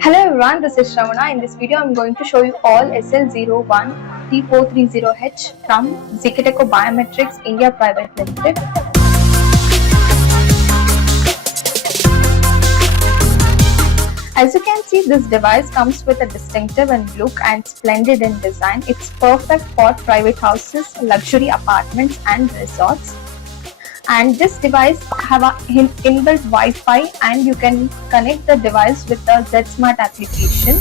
Hello everyone, this is Shravana. In this video, I'm going to show you all SL01 T430H from ZKTeco Biometrics India Private Limited. As you can see, this device comes with a distinctive in look and splendid in design. It's perfect for private houses, luxury apartments and resorts. And this device have a inbuilt Wi-Fi, and you can connect the device with the ZSmart application.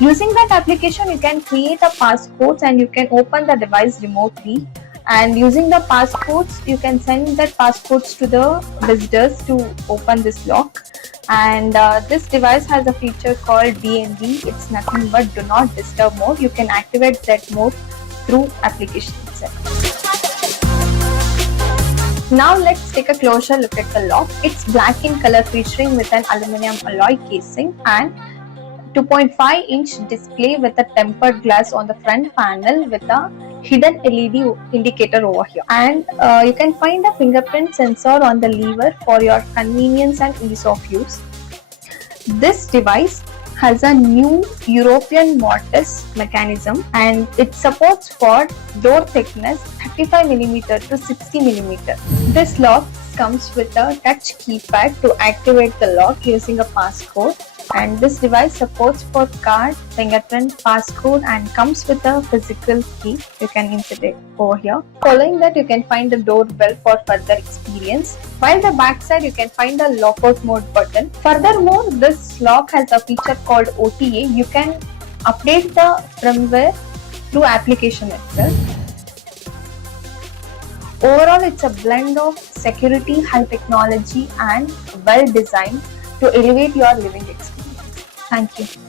Using that application, you can create a passcode and you can open the device remotely. And using the passcodes, you can send that passcodes to the visitors to open this lock. And this device has a feature called DND. It's nothing but do not disturb mode. You can activate that mode through application itself. Now let's take a closer look at the lock. It's black in color, featuring with an aluminum alloy casing and 2.5-inch display with a tempered glass on the front panel with a hidden LED indicator over here. And you can find a fingerprint sensor on the lever for your convenience and ease of use. This device has a new European mortise mechanism, and it supports for door thickness 35mm to 60mm. This lock comes with a touch keypad to activate the lock using a passcode, and this device supports for card, fingerprint, passcode, and comes with a physical key. You can insert it over here. Following that, you can find the doorbell for further experience. While the back side, you can find the lockout mode button. Furthermore, this lock has a feature called OTA. You can update the firmware through application itself. Overall, it's a blend of security, high technology, and well designed to elevate your living experience. Thank you.